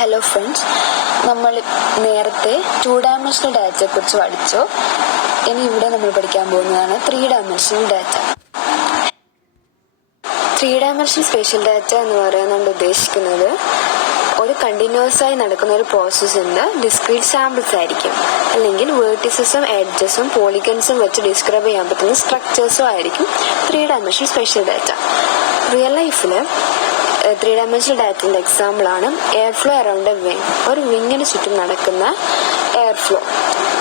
Hello friends, നമ്മൾ നേരത്തെ 2 dimensional ഡാറ്റയെക്കുറിച്ച് പഠിച്ചു. ഇനി ഇവിടെ നമ്മൾ പഠിക്കാൻ പോകുന്നതാണ് 3 dimensional data. 3 dimensional spatial data എന്ന് പറയുന്നത് ഉദ്ദേശിക്കുന്നത് ഒരു കണ്ടിന്യൂസ് ആയി നടക്കുന്ന ഒരു പ്രോസസ്സിൻ്റെ ഡിസ്ക്രീറ്റ് സാമ്പിൾസ് ആയിരിക്കും, അല്ലെങ്കിൽ വേർട്ടിസസും എഡ്ജസും പോളിഗൺസും വെച്ച് ഡിസ്ക്രൈബ് ചെയ്യാൻ പറ്റുന്ന സ്ട്രക്ചേഴ്സും ആയിരിക്കും 3 ഡയമെൻഷണൽ സ്പേഷ്യൽ ഡാറ്റ. റിയൽ ലൈഫിൽ 3 ഡയമെൻഷണൽ ഡാറ്റയുടെ എക്സാമ്പിളാണ് air flow around A wing, ഒരു വിങ്ങിന് ചുറ്റും നടക്കുന്ന എയർ ഫ്ലോ.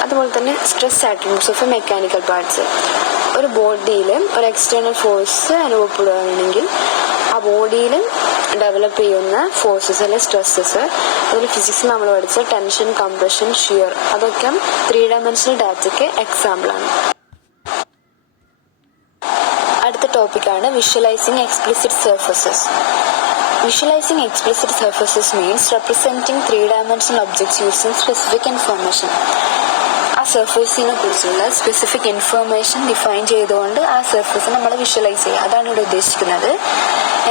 അതുപോലെ തന്നെ stress attributes of A mechanical parts. ഒരു ബോഡിയിൽ ഒരു എക്സ്റ്റേണൽ ഫോഴ്സ് അനുഭവപ്പെടുകയാണെങ്കിൽ ആ ബോഡിയിൽ ഡെവലപ്പ് ചെയ്യുന്ന ഫോഴ്സസ് അല്ലെങ്കിൽ സ്ട്രെസ്സസ്, അതിൽ ഫിസിക്സ് നമ്മൾ പഠിച്ച ടെൻഷൻ, കംപ്രഷൻ, ഷിയർ, അതൊക്കെ 3 ഡയമെൻഷണൽ ഡാറ്റയ്ക്ക് എക്സാമ്പിളാണ്. അടുത്ത ടോപ്പിക്കാണ് visualising explicit surfaces. Visualizing explicit surfaces means representing 3-dimensional objects using specific information. ആ സർഫേസിനെ കുറിച്ചുള്ള സ്പെസിഫിക് ഇൻഫർമേഷൻ ഡിഫൈൻ ചെയ്തുകൊണ്ട് ആ സർഫേസ് നമ്മൾ വിഷ്വലൈസ് ചെയ്യുക, അതാണ് ഇവിടെ ഉദ്ദേശിക്കുന്നത്.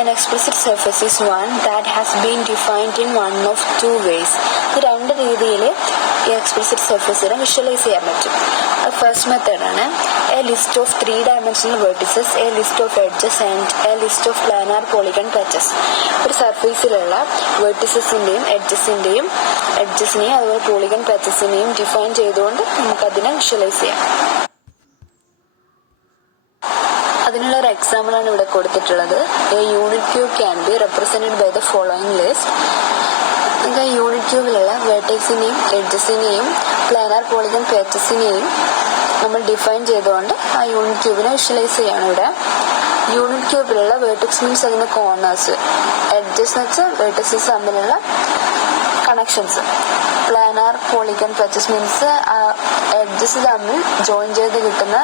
An explicit surface is one that has been defined in one of two ways. ഈ 2 രീതിയിൽ ഈ എക്സ്പ്ലിസിറ്റ് സർഫേസിനെ വിഷ്വലൈസ് ചെയ്യാൻ പറ്റും. ഫസ്റ്റ് മെത്തേഡാണ് A list of 3 dimensional vertices, A list of edges and A list of planar polygon patches. ഒരു സർഫേസിലുള്ള വെർട്ടിസസിൻ്റെയും എഡ്ജസിനെയും അതുപോലെ polygon പാച്ചസിനെയും define ചെയ്തുകൊണ്ട് നമുക്കതിനെ വിഷ്വലൈസ് ചെയ്യാം. അതിനുള്ള ഒരു എക്സാമ്പിളാണ് ഇവിടെ കൊടുത്തിട്ടുള്ളത്. A unit cube can be represented by the following list. നമുക്ക് യൂണിറ്റ് ക്യൂബിലുള്ള വേർട്ടെക്സിനെയും എഡ്ജസിനെയും പ്ലാനാർ പോളിഗൺ പാച്ചസിനെയും നമ്മൾ ഡിഫൈൻ ചെയ്തുകൊണ്ട് ആ യൂണിറ്റ് ക്യൂബിനെ വിഷ്വലൈസ് ചെയ്യാണ് ഇവിടെ. യൂണിറ്റ് ക്യൂബിലുള്ള വേർട്ടെക്സ് മീൻസ് അതിൻ്റെ കോർണേഴ്സ്, എഡ്ജസ് എന്ന് വെച്ചാൽ വേർട്ടെക്സസ് തമ്മിലുള്ള connections, planar polygon patches means ആ എഡ്ജസ് തമ്മിൽ ജോയിൻ ചെയ്ത് കിട്ടുന്ന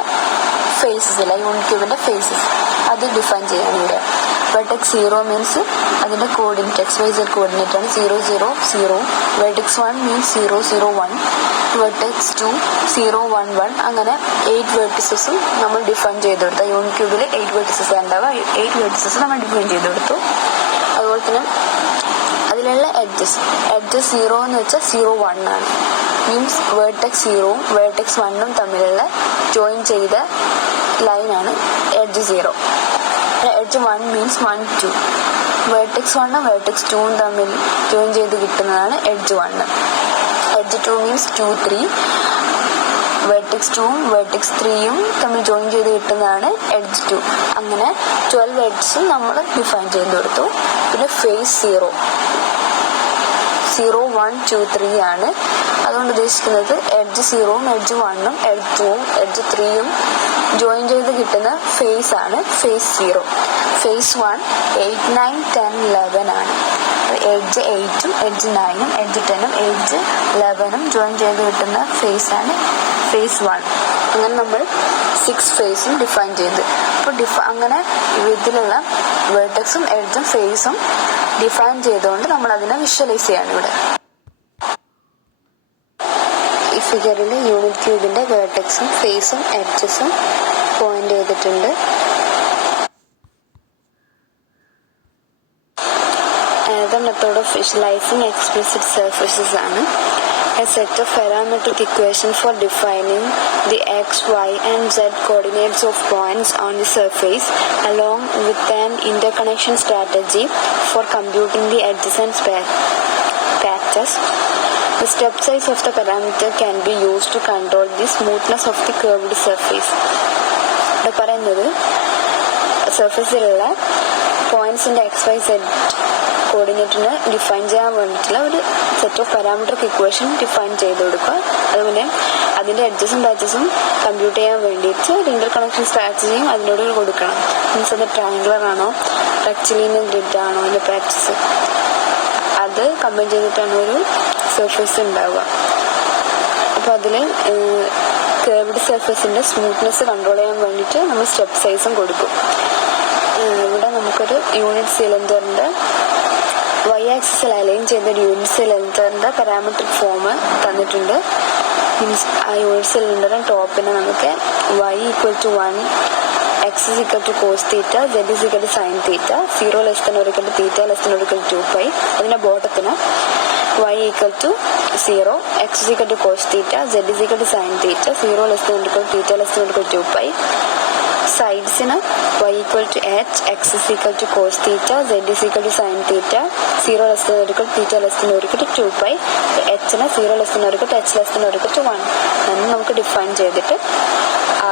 ഫേസസ് അല്ല, യൂണിറ്റ് ക്യൂബിൻ്റെ ഫേസസ്, അത് ഡിഫൈൻ ചെയ്യാണ് ഇവിടെ. വെർട്ടെക്സ് 0 മീൻസ് അതിൻ്റെ കോർഡിനേറ്റ് XYZ കോർഡിനേറ്റ് ആണ് 0 0 0. Vertex 1 means 0 0 1. വെർട്ടെക്സ് 2 0 1 1. അങ്ങനെ 8 വെർട്ടിസസും നമ്മൾ ഡിഫൈൻ ചെയ്ത് കൊടുത്തു. യൂണിറ്റ് ക്യൂബിൽ 8 വെർട്ടിസസ് ഉണ്ടാവുക, 8 വെർട്ടിസസ് നമ്മൾ ഡിഫൈൻ ചെയ്ത് കൊടുത്തു. അതുപോലെ തന്നെ അതിലുള്ള എഡ്ജസ് 0 എന്ന് വെച്ചാൽ 0 1 ആണ്. മീൻസ് വേർട്ടെക്സ് 0ഉം വേർട്ടെക്സ് 1ഉം തമ്മിലുള്ള ജോയിൻ ചെയ്ത ലൈനാണ് എഡ്ജ് 0. Edge 1 means 1 2. വേർട്ടെക്സ് 1ഉം വേർട്ടെക്സ് 2ഉം തമ്മിൽ ജോയിൻ ചെയ്ത് കിട്ടുന്നതാണ് എഡ്ജ് 1. Edge 2 means 2 3. വേർട്ടെക്സ് 2ഉം വേർട്ടെക്സ് 3ഉം തമ്മിൽ ജോയിൻ ചെയ്ത് കിട്ടുന്നതാണ് എഡ്ജ് 2. അങ്ങനെ 12 എഡ്ജസും നമ്മൾ ഡിഫൈൻ ചെയ്ത് കൊടുത്തു. പിന്നെ ഫേസ് 0 1 2 3 ആണ്. അതുകൊണ്ട് ഉദ്ദേശിക്കുന്നത് എഡ്ജ് 0ഉം എഡ്ജ് 1ഉം എഡ്ജ് 2ഉം എഡ്ജ് 3ഉം ജോയിൻ ചെയ്ത് കിട്ടുന്ന ഫേസ് ആണ് ഫേസ് 0. ഫേസ് 1 8 9 10 11 ആണ്. എഡ്ജ് 8ഉം എഡ്ജ് 9ഉം എഡ്ജ് 10ഉം എഡ്ജ് 11ഉം ജോയിൻ ചെയ്ത് കിട്ടുന്ന ഫേസ് ആണ് ഫേസ് 1. അങ്ങനെ നമ്മൾ 6 ഫേസും ഡിഫൈൻ ചെയ്ത്. അപ്പോൾ അങ്ങനെ ഇതിലുള്ള വേർട്ടെക്സും എഡ്ജും ഫേസും ഡിഫൈൻ ചെയ്തുകൊണ്ട് നമ്മൾ അതിനെ വിഷ്വലൈസ് ചെയ്യാണ് ഇവിടെ. ഈ ഫിഗറിൽ യൂണിറ്റ് ക്യൂബിൻ്റെ വേർട്ടെക്സും ഫേസും എഡ്ജസും പോയിന്റ് ചെയ്തിട്ടുണ്ട്. Another method of visualizing explicit surfaces ആണ് a set of parametric equations for defining the x, y and z coordinates of points on the surface along with an interconnection strategy for computing the adjacent patches. The step size of the parameter can be used to control the smoothness of the curved surface. ഇവിടെ പറയുന്നത് സർഫേസിലുള്ള പോയിന്റ്സിൻ്റെ XYZ കോർഡിനേറ്റിന് define ചെയ്യാൻ വേണ്ടിയിട്ടുള്ള ഒരു set of parametric equation define ചെയ്ത് കൊടുക്കുക. അതുപോലെ അതിൻ്റെ എഡ്ജസും പാച്ചസും compute ചെയ്യാൻ വേണ്ടിയിട്ട് ഒരു ഇൻ്റർ കണക്ഷൻ സ്ട്രാറ്റജിയും അതിനോട് കൊടുക്കണം. മീൻസ് അത് ട്രയാങ്കുലർ ആണോ റെക്റ്റിലീനിയർ ഗ്രിഡ് ആണോ അതിൻ്റെ പാച്ചസ്, അത് കമ്പൈൻ ചെയ്തിട്ടാണ് ഒരു സർഫേസ് ഉണ്ടാവുക. അപ്പോൾ അതിൽ കേർവ്ഡ് സർഫേസിൻ്റെ സ്മൂത്ത്നെസ് കൺട്രോൾ ചെയ്യാൻ വേണ്ടിയിട്ട് നമ്മൾ സ്റ്റെപ്പ് സൈസും കൊടുക്കും. ഇവിടെ നമുക്കൊരു യൂണിറ്റ് സിലിണ്ടറിൻ്റെ Y ആക്സിസിൽ അലൈൻ ചെയ്ത ഒരു യൂണിറ്റ് സിലിണ്ടറിൻ്റെ പാരാമെട്രിക് ഫോം തന്നിട്ടുണ്ട്. മീൻസ് ആ യൂണിറ്റ് സിലിണ്ടറിൻ്റെ ടോപ്പിന് നമുക്ക് y = 1, x = cos theta, z = sin theta, 0 < θ < 2π. അതിൻ്റെ ബോട്ടത്തിന് y equal to 0, x is equal to cos theta, z is equal to sin theta, 0 less than or equal to theta less than or equal to 2 pi. Sidesന് y equal to h, x is equal to cos theta, z is equal to sin theta, 0 less than or equal to theta less than or equal to 2 pi. hന് 0 less than or equal to h less than or equal to 1 എന്ന് നമുക്ക് define ചെയ്തിട്ട് ആ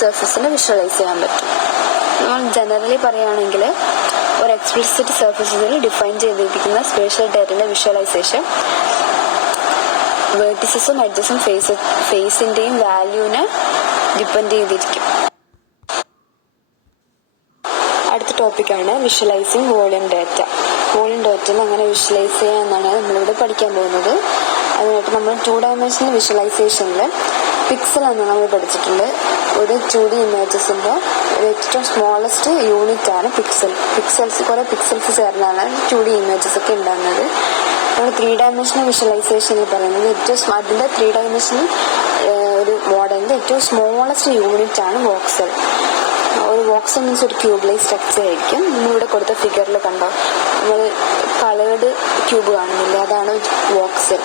സർഫസിനെ visualise ചെയ്യാൻ പറ്റും. നമ്മൾ generally പറയുകയാണെങ്കിൽ ഒരു explicit സർഫസിൽ ഡിഫൈൻ ചെയ്തിരിക്കുന്ന സ്പേഷ്യൽ ഡാറ്റയുടെ വിഷ്വലൈസേഷൻ വേർട്ടിസസും എഡ്ജസും ഫേസിന്റെയും വാല്യൂവിനെ ഡിപ്പെൻഡ് ചെയ്തിരിക്കും. അടുത്ത ടോപ്പിക്കാണ് വിഷ്വലൈസിങ് വോളിയം ഡാറ്റ. വോളിയം ഡാറ്റയിൽ അങ്ങനെ വിഷ്വലൈസ് ചെയ്യുക എന്നാണ് നമ്മളിവിടെ പഠിക്കാൻ പോകുന്നത്. അതിനായിട്ട് നമ്മൾ 2 ഡയമെൻഷണൽ വിഷ്വലൈസേഷനിൽ പിക്സൽ എന്ന് നമ്മൾ പഠിച്ചിട്ടുണ്ട്. ഒരു 2D ഇമേജസിൻ്റെ ഒരു ഏറ്റവും സ്മോളസ്റ്റ് യൂണിറ്റ് ആണ് പിക്സൽസ്. കുറേ പിക്സൽസ് ചേർന്നാണ് 2D ഇമേജസ് ഒക്കെ ഉണ്ടാകുന്നത്. നമ്മൾ 3 ഡയമെൻഷണൽ വിഷ്വലൈസേഷനിൽ പറയുന്നത് അതിൻ്റെ 3 ഡയമെൻഷണൽ ഒരു മോഡലിൻ്റെ ഏറ്റവും സ്മോളസ്റ്റ് യൂണിറ്റ് ആണ് വോക്സൽ. ഒരു വോക്സൽ മീൻസ് ഒരു ക്യൂബ്-ലൈക്ക് സ്ട്രക്ചർ ആയിരിക്കും. നമ്മളിവിടെ കൊടുത്ത ഫിഗറിൽ കണ്ടോ, നമ്മൾ കളേർഡ് ക്യൂബ് കാണുന്നില്ല, അതാണ് വോക്സൽ.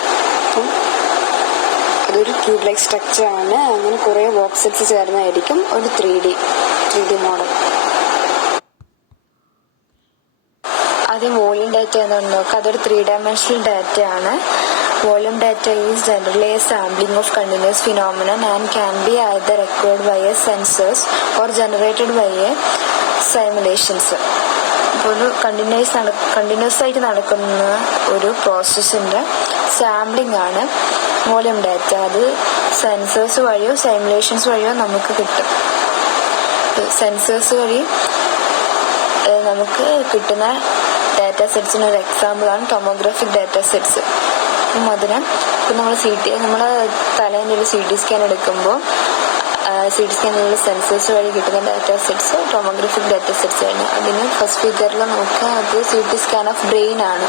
അതൊരു ക്യൂബ്-ലൈക്ക് സ്ട്രക്ചർ ആണ്. അങ്ങനെ കുറേ വോക്സൽസ് ചേർന്നായിരിക്കും ഒരു 3D മോഡൽ. ആദ്യം വോളിയം ഡാറ്റ എന്താണെന്ന് നോക്കാം. അതൊരു 3 ഡയമെൻഷണൽ ഡാറ്റ ആണ്. Volume data is generally a sampling of continuous phenomenon and can be either acquired via sensors or generated via simulations. ഇപ്പോൾ ഒരു കണ്ടിന്യൂസ് ആയിട്ട് നടക്കുന്ന ഒരു പ്രോസസ്സിൻ്റെ സാമ്പിളിംഗ് ആണ് വോളിയം ഡാറ്റ. അത് സെൻസേഴ്സ് വഴിയോ സിമുലേഷൻസ് വഴിയോ നമുക്ക് കിട്ടും. സെൻസേഴ്സ് വഴി നമുക്ക് കിട്ടുന്ന ഡാറ്റ സെറ്റ്സിന് ഒരു എക്സാമ്പിളാണ് ടൊമോഗ്രാഫിക് ഡാറ്റ സെറ്റ്സ്. അതിന് ഇപ്പം നമ്മൾ തലേൻ്റെ ഒരു CT സ്കാൻ എടുക്കുമ്പോൾ CT സ്കാനിലുള്ള സെൻസേഴ്സ് വഴി കിട്ടുന്ന ഡാറ്റ സെറ്റ്സ് ടൊമോഗ്രാഫിക് ഡാറ്റ സെറ്റ്സ് ആണ്. അതിന് ഫസ്റ്റ് ഫിഗറിൽ നോക്കുക, അത് CT സ്കാൻ ഓഫ് ബ്രെയിൻ ആണ്.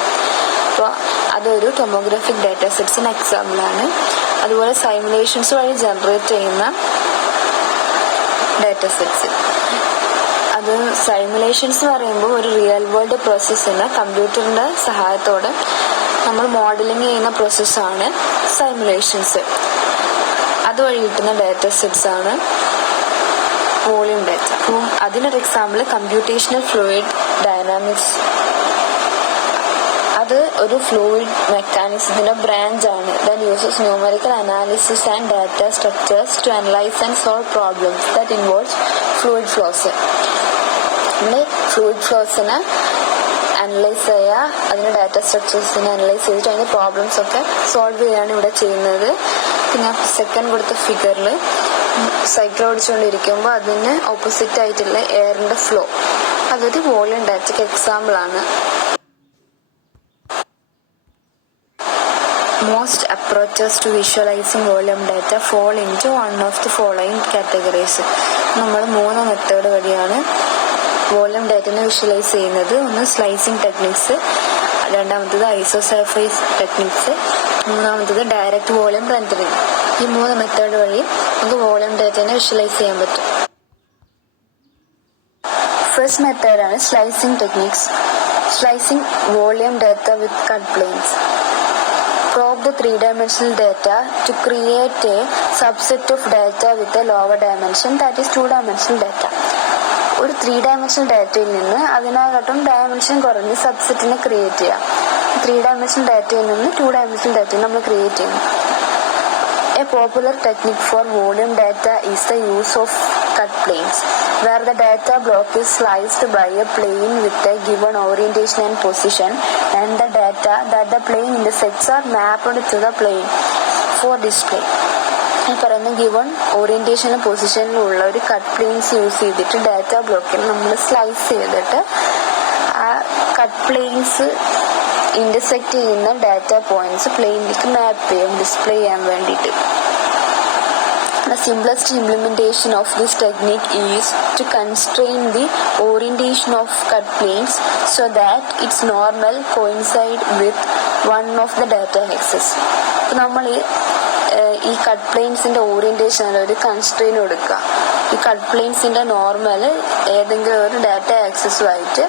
അപ്പോൾ അതൊരു ടൊമോഗ്രാഫിക് ഡാറ്റ സെറ്റ്സിന് എക്സാമ്പിളാണ്. അതുപോലെ സൈമുലേഷൻസ് വഴി ജനറേറ്റ് ചെയ്യുന്ന ഡാറ്റ സെറ്റ്സ്, അത് സൈമുലേഷൻസ് എന്ന് പറയുമ്പോൾ ഒരു റിയൽ വേൾഡ് പ്രോസസ്സിന് കമ്പ്യൂട്ടറിൻ്റെ സഹായത്തോടെ നമ്മൾ മോഡലിംഗ് ചെയ്യുന്ന പ്രോസസ്സാണ് സൈമുലേഷൻസ്. അതുവഴി കിട്ടുന്ന ഡാറ്റ സെറ്റ്സ് ആണ് വോളിയം ഡാറ്റ. അപ്പം അതിനൊരു എക്സാമ്പിൾ കമ്പ്യൂട്ടേഷണൽ ഫ്ലൂയിഡ് ഡൈനാമിക്സ്. അത് ഒരു ഫ്ലൂയിഡ് മെക്കാനിക്സത്തിൻ്റെ ബ്രാഞ്ച് ആണ്. That uses numerical analysis and data structures to analyse and solve problems that involves fluid flows. നമ്മൾ ഫ്ലൂയിഡ് ഫ്ലോസിനെ അനലൈസ് ചെയ്യുക, അതിൻ്റെ ഡാറ്റ സ്ട്രക്ചേഴ്സിനെ അനലൈസ് ചെയ്തിട്ട് അതിൻ്റെ പ്രോബ്ലംസ് ഒക്കെ സോൾവ് ചെയ്യുകയാണ് ഇവിടെ ചെയ്യുന്നത്. പിന്നെ സെക്കൻഡ് കൊടുത്ത ഫിഗറിൽ സൈക്കിൾ ഓടിച്ചുകൊണ്ടിരിക്കുമ്പോൾ അതിന് ഓപ്പോസിറ്റ് ആയിട്ടുള്ള എയറിൻ്റെ ഫ്ലോ, അതൊരു വോളിയം ഡാറ്റയ്ക്ക് എക്സാമ്പിളാണ്. Most approaches to visualizing volume data fall into one of the following categories. നമ്മൾ 3 മെത്തേഡ് വഴിയാണ് വോളിയം ഡാറ്റനെ വിഷ്വലൈസ് ചെയ്യുന്നത്. ഒന്ന് സ്ലൈസിങ് ടെക്നിക്സ്, രണ്ടാമത്തത് ഐസോസർഫേസ് ടെക്നിക്സ്, മൂന്നാമത്തത് ഡയറക്റ്റ് വോളിയം റെൻഡറിങ്. ഈ 3 മെത്തേഡ് വഴി നമുക്ക് വോളിയം ഡാറ്റനെ വിഷ്വലൈസ് ചെയ്യാൻ പറ്റും. ഫസ്റ്റ് മെത്തേഡാണ് slicing techniques. Slicing volume data with cut planes. Probe the 3-dimensional data to create a subset of data with a lower dimension, that is 2-dimensional data. ഒരു 3-dimensional ഡാറ്റയിൽ നിന്ന് അതിനകത്തും ഡയമെൻഷൻ കുറഞ്ഞ് സബ്സെറ്റിനെ create ചെയ്യാം. 3-dimensional ഡാറ്റയിൽ നിന്ന് 2-dimensional ഡാറ്റയിൽ നമ്മൾ ക്രിയേറ്റ് ചെയ്യുന്നു. A popular technique for volume data is the use of cut planes, where the data block is sliced by a plane with a given orientation and position, and the data that the plane intersects are mapped to the plane for display. ഈ പറയുന്ന given ഓറിയന്റേഷനും പൊസിഷനിലുള്ള ഒരു cut planes use ചെയ്തിട്ട് data ബ്ലോക്കിൽ നമ്മൾ slice ചെയ്തിട്ട് ആ cut planes intersect ചെയ്യുന്ന data points പ്ലെയിനിലേക്ക് മാപ്പ് ചെയ്യും, ഡിസ്പ്ലേ ചെയ്യാൻ വേണ്ടിയിട്ട്. The simplest implementation of this technique is to constrain the orientation of cut planes so that its normal coincide with one of the data axes. അപ്പോൾ നമ്മൾ ഈ cut പ്ലെയിൻസിന്റെ orientation ഒരു constrain കൊടുക്കുക. ഈ കട്ട് പ്ലെയിൻസിന്റെ നോർമൽ ഏതെങ്കിലും ഒരു ഡാറ്റ ആക്സസുമായിട്ട്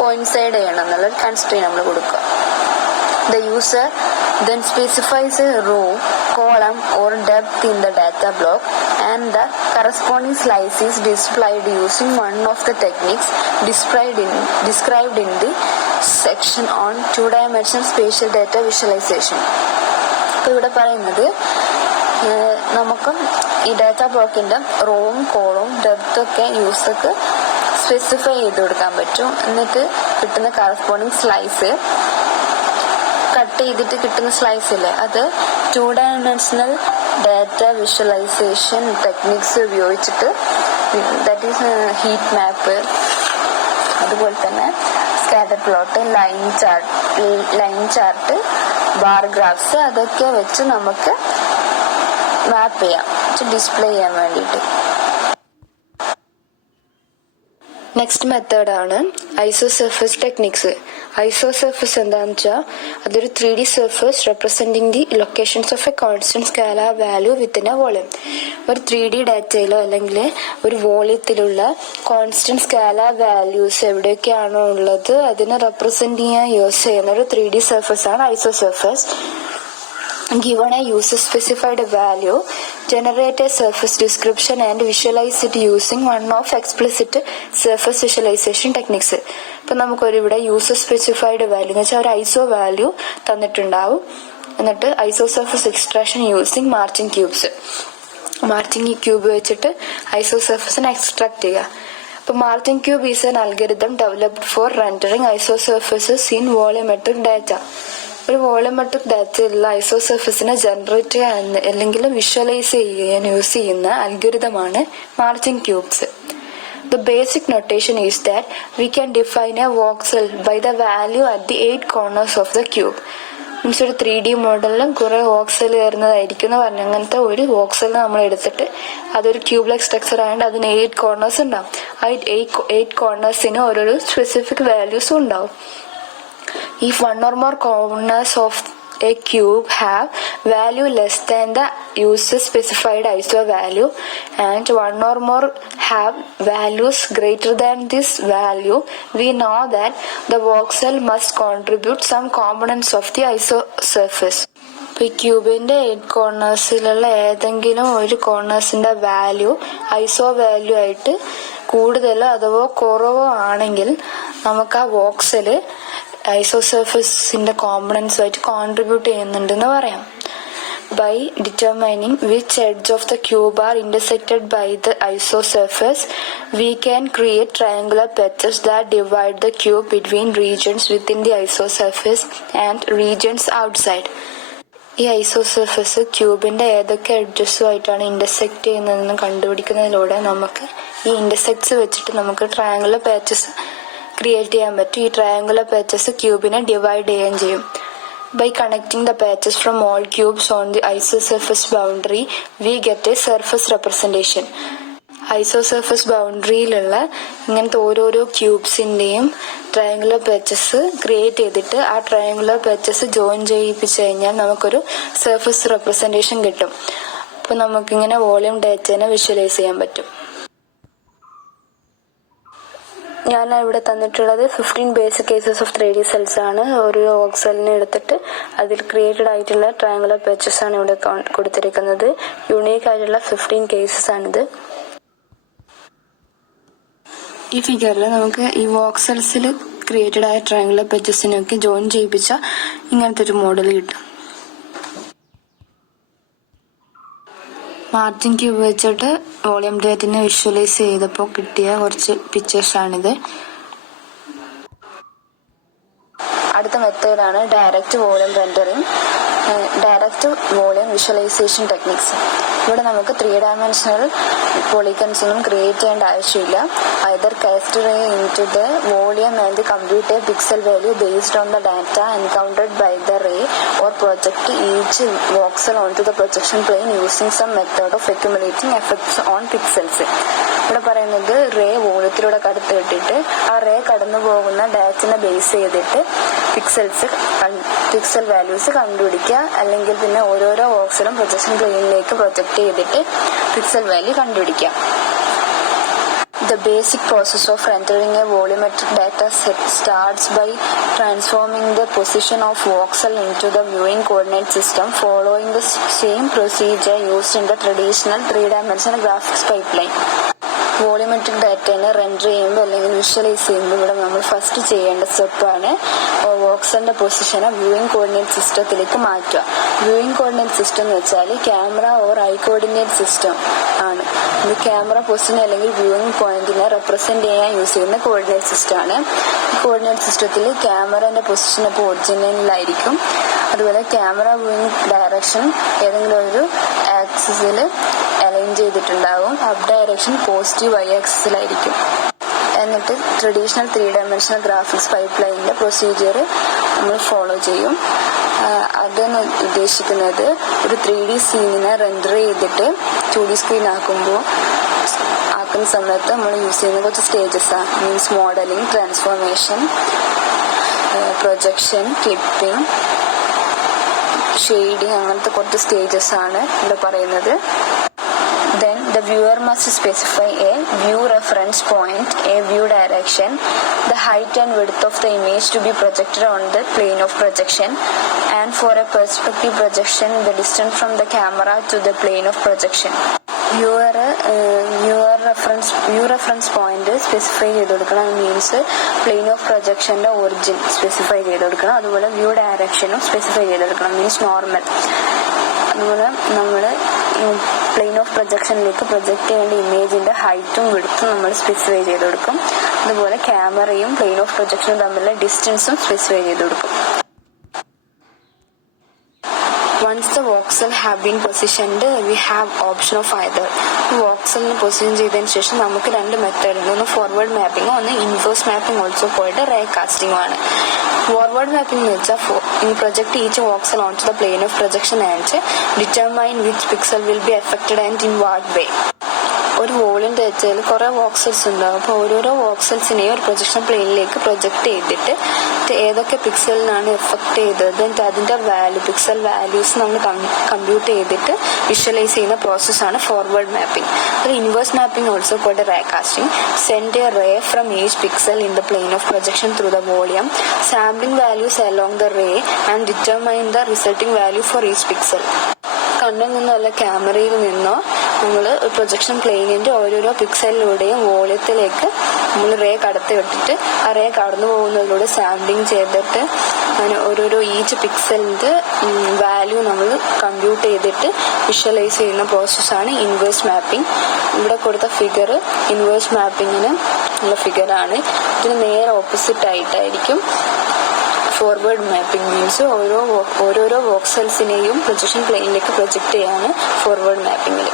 കോയിൻസൈഡ് ചെയ്യണം എന്നുള്ളൊരു കൺസ്ട്രെയിൻ നമ്മൾ കൊടുക്കുക. The user then specifies a row, column or depth in the data block and the corresponding slice is displayed using one of the techniques described in the section on two-dimensional spatial data visualization. അപ്പോൾ ഇവിടെ പറയുന്നത് നമുക്ക് ഈ data ബ്ലോക്കിൻ്റെ റോവും കോളവും ഡെപ്തൊക്കെ യൂസർക്ക് specify ചെയ്ത് കൊടുക്കാൻ പറ്റും. എന്നിട്ട് കിട്ടുന്ന കറസ്പോണ്ടിങ് സ്ലൈസ് കട്ട് ചെയ്തിട്ട് കിട്ടുന്ന സ്ലൈസ് ഇല്ലേ, അത് two dimensional data visualisation techniques ഉപയോഗിച്ചിട്ട്, ദാറ്റ് ഈസ് ഹീറ്റ് മാപ്പ്, അതുപോലെ തന്നെ scatter plot, line chart, bar graphs, അതൊക്കെ വെച്ച് നമുക്ക് മാപ്പ് ചെയ്യാം, ഡിസ്പ്ലേ ചെയ്യാൻ വേണ്ടിയിട്ട്. നെക്സ്റ്റ് മെത്തേഡാണ് ഐസോസർഫസ് ടെക്നിക്സ്. ഐസോസർഫസ് എന്താണെന്ന് വെച്ചാൽ അതൊരു 3D surface representing the locations of A constant scalar value within A volume. ഒരു 3D ഡാറ്റയിലോ അല്ലെങ്കിൽ ഒരു വോളിയത്തിലുള്ള കോൺസ്റ്റന്റ് സ്കാലാർ വാല്യൂസ് എവിടെയൊക്കെയാണോ ഉള്ളത് അതിനെ റെപ്രസെന്റ് ചെയ്യാൻ യൂസ് ചെയ്യുന്ന ഒരു 3D സർഫസ് ആണ് ഐസോസർഫസ്. Given a user specified value, generate a surface description and visualize it using one of explicit surface visualization techniques. ഇപ്പം നമുക്കൊരു ഇവിടെ യൂസർ സ്പെസിഫൈഡ് വാല്യൂ എന്ന് വെച്ചാൽ ഒരു ഐസോ വാല്യൂ തന്നിട്ടുണ്ടാവും. എന്നിട്ട് iso surface extraction using marching cubes, marching cube വെച്ചിട്ട് iso സർഫസിനെ എക്സ്ട്രാക്ട് ചെയ്യുക. അപ്പോൾ marching cube is an algorithm developed for rendering iso surfaces in volumetric data. ഒരു വോളിയോമെട്രിക് ഡാറ്റയിലുള്ള ഐസോസർഫസിനെ ജനറേറ്റ് ചെയ്യാൻ അല്ലെങ്കിൽ വിഷ്വലൈസ് ചെയ്യാൻ യൂസ് ചെയ്യുന്ന അൽഗോരിതമാണ് marching cubes. The basic notation is that we can define a voxel by the value at the 8 corners of the cube. Means ഒരു 3D മോഡലിലും കുറെ വോക്സൽ വരുന്നതായിരിക്കും എന്ന് പറഞ്ഞു. അങ്ങനത്തെ ഒരു വോക്സൽ നമ്മൾ എടുത്തിട്ട് അതൊരു ക്യൂബ്ലെക് സ്ട്രക്ചർ ആയതുകൊണ്ട് അതിന് 8 കോർണേഴ്സ് ഉണ്ടാവും. ആ 8 കോർണേഴ്സിന് ഓരോരോ സ്പെസിഫിക് വാല്യൂസും ഉണ്ടാവും. If one or more corners of a cube have value less than the user specified ISO value and one or more have values greater than this value, we know that the voxel must contribute some components of the ISO surface. ഇപ്പോൾ ഈ ക്യൂബിൻ്റെ 8 കോർണേഴ്സിലുള്ള ഏതെങ്കിലും ഒരു കോർണേഴ്സിൻ്റെ value ഐസോ value ആയിട്ട് കൂടുതലോ അഥവാ കുറവോ ആണെങ്കിൽ നമുക്ക് ആ വോക്സല് ഐസോസർഫസിന്റെ കോമ്പണൻസ് ആയിട്ട് കോൺട്രിബ്യൂട്ട് ചെയ്യുന്നുണ്ടെന്ന് പറയാം. By determining which edge of the cube are intersected by the isosurface, we can create triangular patches that divide the cube between regions within the isosurface and regions outside. ഈ ഐസോസർഫസ് ക്യൂബിന്റെ ഏതൊക്കെ എഡ്ജസുമായിട്ടാണ് intersect ചെയ്യുന്നതെന്ന് കണ്ടുപിടിക്കുന്നതിലൂടെ നമുക്ക് ഈ intersects വെച്ചിട്ട് നമുക്ക് triangular patches create ചെയ്യാൻ പറ്റും. ഈ ട്രയാങ്കുലർ പാച്ചസ് ക്യൂബിനെ ഡിവൈഡ് ചെയ്യുകയും ചെയ്യും. By connecting the patches from all cubes on the isosurface boundary, we get a surface representation. ഐസോസർഫസ് ബൗണ്ടറിയിലുള്ള ഇങ്ങനത്തെ ഓരോരോ ക്യൂബ്സിൻ്റെയും ട്രയാങ്കുലർ പാച്ചസ് ക്രിയേറ്റ് ചെയ്തിട്ട് ആ ട്രയാങ്കുലർ പാച്ചസ് ജോയിൻ ചെയ്യിപ്പിച്ച് കഴിഞ്ഞാൽ നമുക്കൊരു സർഫസ് റെപ്രസെൻറ്റേഷൻ കിട്ടും. അപ്പോൾ നമുക്കിങ്ങനെ വോളിയം ഡാറ്റേനെ വിഷ്വലൈസ് ചെയ്യാൻ പറ്റും. ഞാൻ ഇവിടെ തന്നിട്ടുള്ളത് 15 basic cases of 3D cells ആണ്. ഒരു വോക്സലിനെ എടുത്തിട്ട് അതിൽ ക്രിയേറ്റഡ് ആയിട്ടുള്ള ട്രയാങ്കുലർ പാച്ചസ് ആണ് ഇവിടെ കൊടുത്തിരിക്കുന്നത്. യുണീക്ക് ആയിട്ടുള്ള 15 കേസസ് ആണിത്. ഈ ഫിഗറിൽ നമുക്ക് ഈ വോക്സൽസിൽ ക്രിയേറ്റഡ് ആയ ട്രയാങ്കുലർ പാച്ചസിനൊക്കെ ജോയിൻ ചെയ്യിപ്പിച്ച ഇങ്ങനത്തെ ഒരു മോഡൽ കിട്ടും. മാർച്ചിങ് ക്യൂബ് വെച്ചിട്ട് വോളിയം ഡാറ്റനെ വിഷ്വലൈസ് ചെയ്തപ്പോൾ കിട്ടിയ കുറച്ച് പിക്ചേഴ്സാണിത്. അടുത്ത മെത്തേഡാണ് direct volume rendering, direct volume visualisation techniques. ഇവിടെ നമുക്ക് 3 ഡയമെൻഷണൽ പോളിഗൺസ് ഒന്നും ക്രിയേറ്റ് ചെയ്യേണ്ട ആവശ്യമില്ല. Either cast ray into the volume and compute a pixel value based on the data encountered by the ray or project each voxel on to the projection plain using some method of accumulating effects on pixels. ഇവിടെ പറയുന്നത് ray വോളിയത്തിലൂടെ കടത്തി വിട്ടിട്ട് ആ ray കടന്നു പോകുന്ന ഡാറ്റിനെ base ചെയ്തിട്ട് pixel values കണ്ടുപിടിക്കുക, അല്ലെങ്കിൽ പിന്നെ ഓരോരോ വോക്സലും പ്രൊജക്ഷൻ പ്ലെയിനിലേക്ക് പ്രൊജക്ട് ചെയ്തിട്ട് പിക്സൽ വാല്യൂ കണ്ടുപിടിക്കുക. The basic process of rendering a volumetric data set starts by transforming the position of voxel into the viewing coordinate system following the same procedure used in the traditional three-dimensional graphics pipeline. Volumetric ഡാറ്റേനെ render ചെയ്യുമ്പോൾ അല്ലെങ്കിൽ visualise ചെയ്യുമ്പോൾ ഇവിടെ നമ്മൾ first ചെയ്യേണ്ട സ്റ്റെപ്പാണ് വോക്സലിന്റെ പൊസിഷനെ viewing coordinate സിസ്റ്റത്തിലേക്ക് മാറ്റുക. വ്യൂയിങ് കോർഡിനേറ്റ് സിസ്റ്റം എന്ന് വെച്ചാൽ camera or I coordinate system ആണ്. ഇത് ക്യാമറ പൊസിഷൻ അല്ലെങ്കിൽ വ്യൂയിങ് പോയിന്റിനെ റെപ്രസെന്റ് ചെയ്യാൻ യൂസ് ചെയ്യുന്ന കോർഡിനേറ്റ് സിസ്റ്റം ആണ്. ഈ കോർഡിനേറ്റ് സിസ്റ്റത്തിൽ ക്യാമറന്റെ പൊസിഷൻ ഇപ്പോൾ ഒറിജിനലിലായിരിക്കും. അതുപോലെ ക്യാമറ വ്യൂയിങ് ഡയറക്ഷൻ ഏതെങ്കിലും ഒരു ആക്സിസിൽ അലൈൻ ചെയ്തിട്ടുണ്ടാവും. Up direction positive y ആക്സിസിലായിരിക്കും. എന്നിട്ട് ട്രഡീഷണൽ 3-dimensional ഗ്രാഫിക്സ് പൈപ്പ് ലൈനിന്റെ പ്രൊസീജിയർ നമ്മൾ ഫോളോ ചെയ്യും. അതെന്ന് ഉദ്ദേശിക്കുന്നത് ഒരു 3D സീനിനെ റെൻഡർ ചെയ്തിട്ട് 2D സ്ക്രീൻ ആക്കുന്ന സമയത്ത് നമ്മൾ യൂസ് ചെയ്യുന്ന കുറച്ച് സ്റ്റേജസ് ആണ്. Means modelling, transformation, projection, clipping, shading, അങ്ങനത്തെ കുറച്ച് സ്റ്റേജസ് ആണ് ഇവിടെ പറയുന്നത്. Then the viewer must specify a view reference point, a view direction, the height and width of the image to be projected on the plane of projection, and for a perspective projection, the distance from the camera to the plane of projection. View reference point specify ചെയ്ത് കൊടുക്കണം. Means plane of പ്രൊജക്ഷന്റെ origin specify ചെയ്ത് കൊടുക്കണം. അതുപോലെ view ഡയറക്ഷനും specify ചെയ്ത് കൊടുക്കണം. Means normal. അതുപോലെ നമ്മൾ പ്ലെയിൻ ഓഫ് പ്രൊജക്ഷനിലേക്ക് പ്രൊജക്ട് ചെയ്യേണ്ട ഇമേജിന്റെ ഹൈറ്റും വിഡ്ത്തും നമ്മൾ സ്പെസിഫൈ ചെയ്ത് കൊടുക്കും. അതുപോലെ ക്യാമറയും പ്ലെയിൻ ഓഫ് പ്രൊജക്ഷനും തമ്മിലുള്ള ഡിസ്റ്റൻസും സ്പെസിഫൈ ചെയ്ത് കൊടുക്കും. Once the voxel have been positioned, we have option of either. വോക്സലിന് പൊസിഷൻ ചെയ്തതിന് ശേഷം നമുക്ക് രണ്ട് മെത്തേഡ് ഉണ്ട്. ഒന്ന് ഫോർവേഡ് മാപ്പിംഗും ഒന്ന് inverse mapping also called ray കാസ്റ്റിംഗും ആണ്. ഫോർവേഡ് മാപ്പിംഗ് എന്ന് വെച്ചാൽ project each voxel on to the plane of projection and determine which pixel will be affected and in what way. ഒരു വോളിന്റെ വെച്ചാൽ കുറെ വോക്സൽസ് ഉണ്ടാകും. അപ്പോൾ ഓരോരോ വോക്സൽസിനെയും ഒരു പ്രൊജക്ഷൻ പ്ലെയിനിലേക്ക് പ്രൊജക്ട് ചെയ്തിട്ട് ഏതൊക്കെ പിക്സലിനാണ് എഫക്ട് ചെയ്തത് അതിന്റെ പിക്സൽ വാല്യൂസ് നമ്മൾ കമ്പ്യൂട്ട് ചെയ്തിട്ട് വിഷ്വലൈസ് ചെയ്യുന്ന പ്രോസസ്സാണ് ഫോർവേഡ് മാപ്പിംഗ്. അത് inverse mapping also called ray casting. Send a ray from each pixel in the plane of projection through the volume, sampling values along the ray and determine the resulting value for each pixel. കണ്ണിൽ നിന്നോ അല്ല ക്യാമറയിൽ നിന്നോ നമ്മൾ projection പ്ലെയിനിന്റെ ഓരോരോ പിക്സലിലൂടെയും വോളിയത്തിലേക്ക് നമ്മൾ ray കടത്തി വിട്ടിട്ട് ആ റേ കടന്നു പോകുന്നതിലൂടെ സാമ്പിളിങ് ചെയ്തിട്ട് അങ്ങനെ ഓരോരോ ഈച്ച് പിക്സലിന്റെ വാല്യൂ നമ്മൾ കമ്പ്യൂട്ട് ചെയ്തിട്ട് വിഷ്വലൈസ് ചെയ്യുന്ന പ്രോസസ്സാണ് ഇൻവേഴ്സ് മാപ്പിംഗ്. ഇവിടെ കൊടുത്ത ഫിഗർ ഇൻവേഴ്സ് മാപ്പിങ്ങിന് ഉള്ള ഫിഗറാണ്. ഇതിന് നേരെ ഓപ്പോസിറ്റ് ആയിട്ടായിരിക്കും ഫോർവേഡ് മാപ്പിംഗ്. മീൻസ് ഓരോരോ വോക്സൽസിനെയും പ്രൊജക്ഷൻ പ്ലെയിനിലേക്ക് പ്രൊജക്ട് ചെയ്യാണ് ഫോർവേഡ് മാപ്പിങ്ങിൽ.